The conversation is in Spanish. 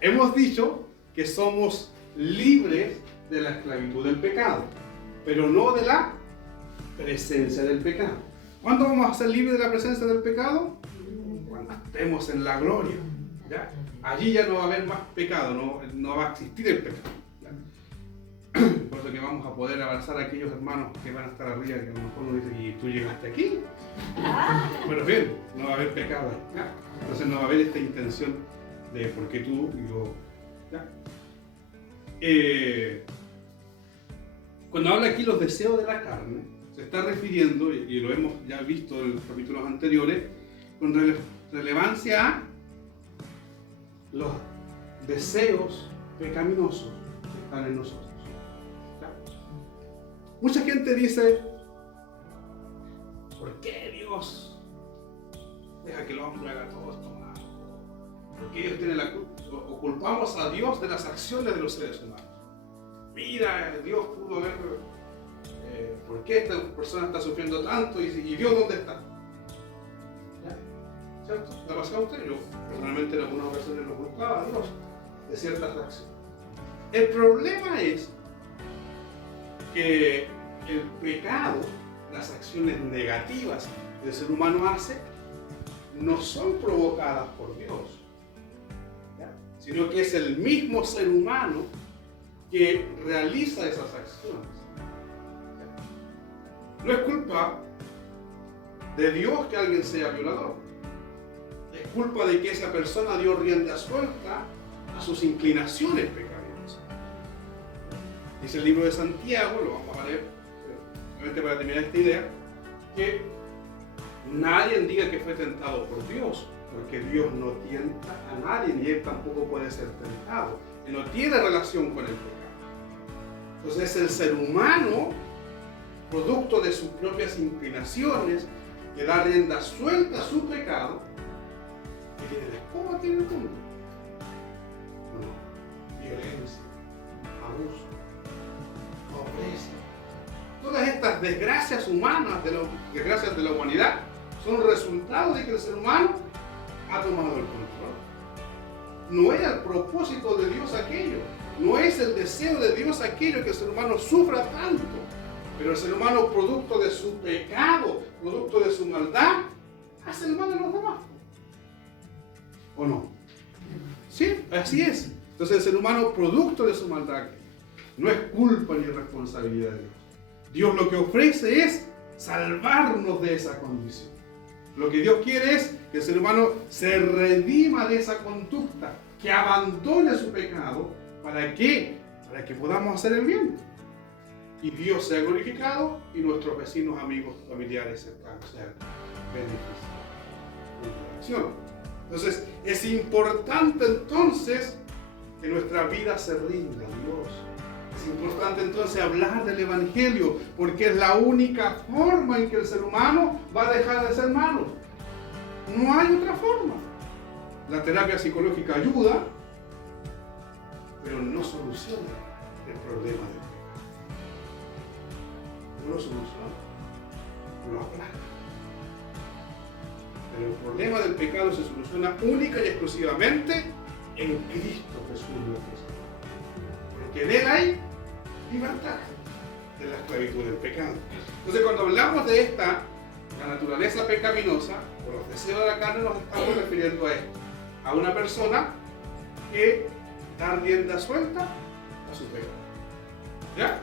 Hemos dicho que somos libres de la esclavitud del pecado, pero no de la presencia del pecado. ¿Cuándo vamos a ser libres de la presencia del pecado? Cuando estemos en la gloria, ¿ya? Allí ya no va a haber más pecado, no va a existir el pecado, ¿ya? Por eso que vamos a poder abrazar a aquellos hermanos que van a estar arriba, que a lo mejor uno dice, ¿y tú llegaste aquí? Bueno, bien, no va a haber pecado, ¿ya? Entonces no va a haber esta intención de por qué tú y yo, ¿ya? Cuando habla aquí los deseos de la carne, se está refiriendo, y lo hemos ya visto en los capítulos anteriores, con relevancia a los deseos pecaminosos que están en nosotros. ¿Ya? Mucha gente dice, ¿por qué Dios deja que el hombre haga todo esto mal? Porque ellos tienen la culpa, o culpamos a Dios de las acciones de los seres humanos. Mira, Dios pudo haber, ¿por qué esta persona está sufriendo tanto? ¿Y Dios dónde está? ¿Ya? ¿Cierto? ¿Le ha pasado a usted? Yo personalmente en algunas ocasiones lo culpaba a Dios de ciertas acciones. El problema es que el pecado, las acciones negativas que el ser humano hace, no son provocadas por Dios, ¿ya? Sino que es el mismo ser humano que realiza esas acciones. ¿Ya? No es culpa de Dios que alguien sea violador. Es culpa de que esa persona dio rienda suelta a sus inclinaciones pecaminosas. Dice el libro de Santiago, lo vamos a leer simplemente para terminar esta idea, que nadie diga que fue tentado por Dios, porque Dios no tienta a nadie, ni Él tampoco puede ser tentado. Él no tiene relación con el pecado. Entonces es el ser humano, producto de sus propias inclinaciones, que da rienda suelta a su pecado, y tiene la escoba tiene el mundo. No, violencia, abuso, pobreza. Todas estas desgracias humanas, desgracias de la humanidad, son resultado de que el ser humano ha tomado el control. No era el propósito de Dios aquello, no es el deseo de Dios aquello que el ser humano sufra tanto, pero el ser humano, producto de su pecado, producto de su maldad, hace el mal a los demás. ¿O no? Sí, así es. Entonces el ser humano, producto de su maldad, no es culpa ni responsabilidad de Dios. Dios lo que ofrece es salvarnos de esa condición. Lo que Dios quiere es que el ser humano se redima de esa conducta, que abandone su pecado. ¿Para qué? Para que podamos hacer el bien. Y Dios sea glorificado y nuestros vecinos, amigos, familiares cercanos sean beneficiados. Entonces, es importante entonces que nuestra vida se rinda a Dios. Es importante entonces hablar del Evangelio, porque es la única forma en que el ser humano va a dejar de ser malo. No hay otra forma. La terapia psicológica ayuda, pero no soluciona el problema del pecado. No lo soluciona, lo aplaca. Pero el problema del pecado se soluciona única y exclusivamente en Cristo Jesús nuestro Señor. Porque en Él hay libertad de la esclavitud del pecado. Entonces, cuando hablamos de la naturaleza pecaminosa, o los deseos de la carne, nos estamos refiriendo a esto, a una persona que da rienda suelta a su pecado. ¿Ya?